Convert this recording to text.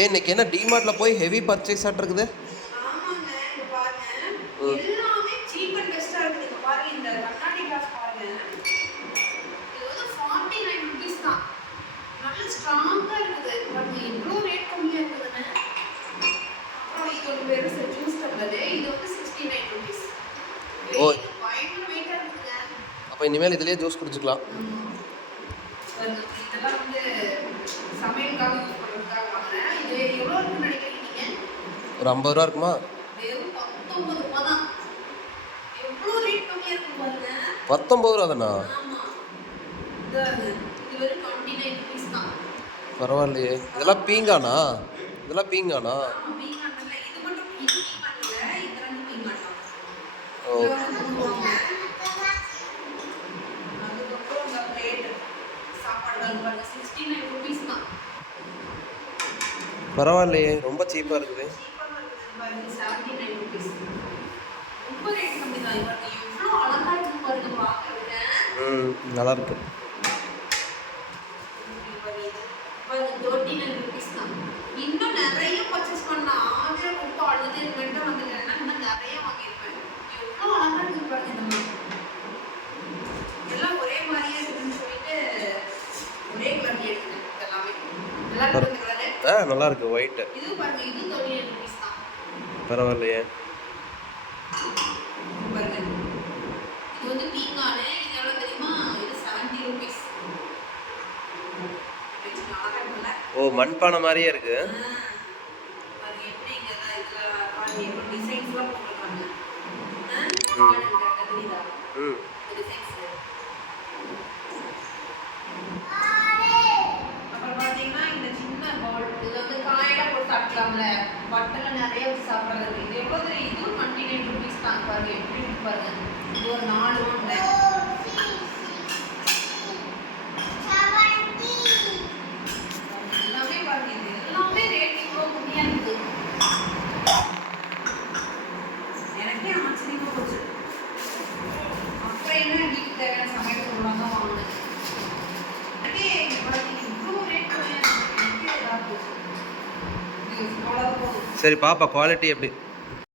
இன்னைக்கு என்ன டிமார்ட்ல போய் ஹெவி பர்ச்சேஸ் இருக்குது? ஆமாங்க. இங்க பாருங்க. ம். எல்லாமே சீப் அண்ட் பெஸ்ட்டா இருக்குது. இங்க பாருங்க இந்த கண்ணாடி கிளாஸ் பாருங்க. இது வந்து 49 rupees தான். நல்ல ஸ்ட்ராங்கா இருக்குது. பாருங்க எவ்ளோ ரேட் கம்மியா இருக்குதுன்னு. அப்புறம் இது ஒரு பெருசு ஜூஸ் டம்ளர். இது வந்து 69 rupees. ஓ, பயங்கர வெயிட்டா இருக்குதுங்க. அப்ப இனிமேல் இதுலயே ஜூஸ் குடிச்சுக்கலாம். பாருங்க இதெல்லாம் வந்து சமையலுக்காக யூஸ் பண்றதுக்காக வாங்குறேன். இது எவ்வளோ இருக்குன்னு நினைக்கிறீங்க நீங்க? ஒரு 50 ரூபா இருக்குமா? வெறும் 19 ரூபாய் தான். எவ்வளோ ரேட் கம்மியா இருக்கு பாருங்க. 19 ரூபா தானா? ஆமா. இதாங்க. இது வெறும் 29 rupees தான். பரவாயில்லையே. இதெல்லாம் பீங்கானா? இதெல்லாம் பீங்கானா? ஆமா பீங்கான் இல்ல. இது மட்டும் இது பீங்கான் இல்ல. இது ரெண்டு பீங்கான் தான். ஓ, இது வந்து போடுவாங்க. அதுக்கப்புறம் இந்த பிளேட் சாப்பாடுகள் பாருங்க 69 rupees தான். பரவாயில்லையே, ரொம்ப சீப்பா இருக்குது. சீப்பா இருக்குது பாருங்க 79 rupees. ரொம்ப ரேட் கம்மி தான். இவங்க எவ்வளோ அழகா இருக்கு பாருங்க பார்க்கறதுக்கு. நல்லா இருக்கு. பாருங்க 39 rupees தான். இன்னும் நிறைய பர்ச்சேஸ் பண்ணலாம். ஆஜே ரொம்ப அழுது இருந்துட்டு வந்துட்டேன்னா இன்னும் நிறைய வாங்கியிருப்பேன். எவ்வளோ அழகா இருக்கு பாருங்க இந்த மாதிரி. எல்லாம் ஒரே மாதிரியே இருக்குன்னு சொல்லிட்டு ஒரே கலர்ல எடுத்தேன் எல்லாமே. நல்லா இருக்கு இந்த கலரு. நல்லா இருக்கு ஒயிட். இது பாருங்க இது 39 rupees தான். பரவாயில்லையே. பாருங்க இது வந்து பீங்கானு. இது எவ்வளோ தெரியுமா? இது 70 rupees. அழகா இருக்குல்ல? ஓ, மண்பானை மாதிரியே இருக்கு. பாருங்க எப்படி இங்க இதுல பாருங்க எப்படி டிசைன்ஸ்லாம் போட்டுருக்காங்க. தெரியுதா? ம். டிசைன்ஸ். அப்புறம் பாத்தீங்கன்னா இந்த சின்ன பவுல் இது வந்து காயெல்லாம் போட்டு சாப்பிடலாம்ல. பட்டல நிறைய வச்சு சாப்பிட்றது. இது எவ்வளோ தெரியும்? இதுவும் 29 rupees தான். பாருங்க எப்படி இருக்கு பாருங்க. இது ஒரு 4 உருண்டை. எல்லாமே பாருங்க இது எல்லாமே ரேட் இவ்வளோ கம்மியா இருக்குது. எனக்கே ஆச்சரியமா போச்சு. அப்புறம் என்ன வீட்டுக்கு தேவையான சமையல் பொருளாக தான் வாங்கினேன். எனக்கே இங்க பாருங்க இவ்வளோ ரேட் கம்மியா இருக்குது. எனக்கே இதாக போச்சு. இது அவ்வளோ போதும். சரி பாப்பா, குவாலிட்டி எப்படி?